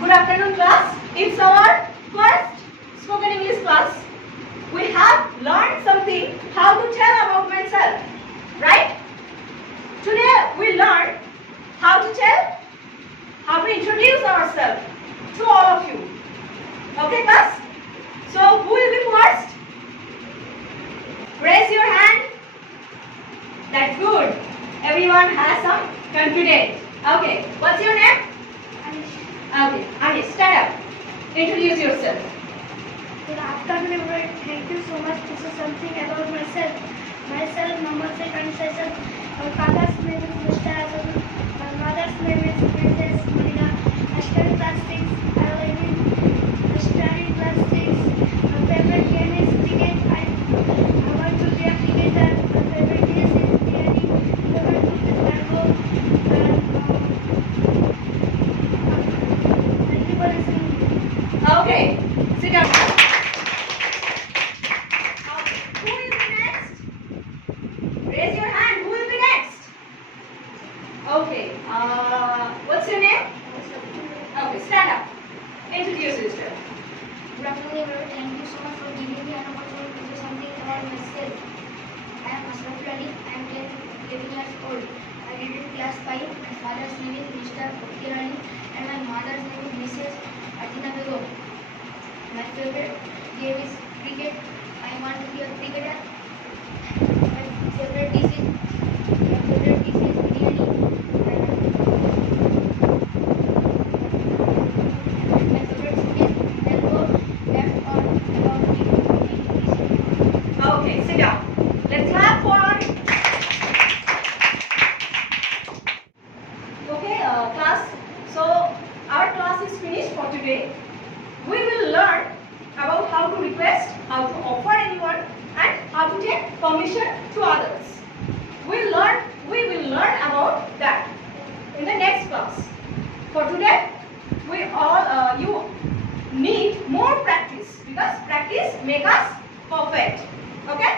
Good afternoon, class. It's our first spoken English class. We have learned something how to tell about myself, right? Today we learn how to tell, how to introduce ourselves to all of you. Okay, class? So who will be first? Raise your hand. That's good. Everyone has some confidence. Okay, what's your name? Okay, Anish, stand up. Introduce yourself. Good afternoon, everyone. Thank you so much. This is something about myself. Myself, Namaste Conversation. My father's name is Mr. Azam. My mother's name is Princess Marina. I study class 6. I live in study class 6. My favorite game is cricket. I want to be a cricketer. My favorite dish is biryani. My favorite food is mango. Thank you for listening. Okay, sit down. Who will be next? Raise your hand. Who will be next? Okay. What's your name? Okay, stand up. Introduce yourself. Good afternoon, everyone. Thank you so much for giving me an opportunity to do something about myself. I am Ashraf Ali. I am 11 years old. I read in class 5. My father's name is Mr. Kirani and my mother's name is Mrs. Atina Begum. My favorite game is cricket. I want to be a cricketer. My favorite dish is biryani. My favorite food is mango. That's all about me. Okay, sit down. Let's clap for on. Okay, class. So our class is finished for today. We will learn about how to request, how to offer anyone, and how to take permission to others. We will learn about that in the next class. For today, you need more practice because practice makes us perfect. Okay?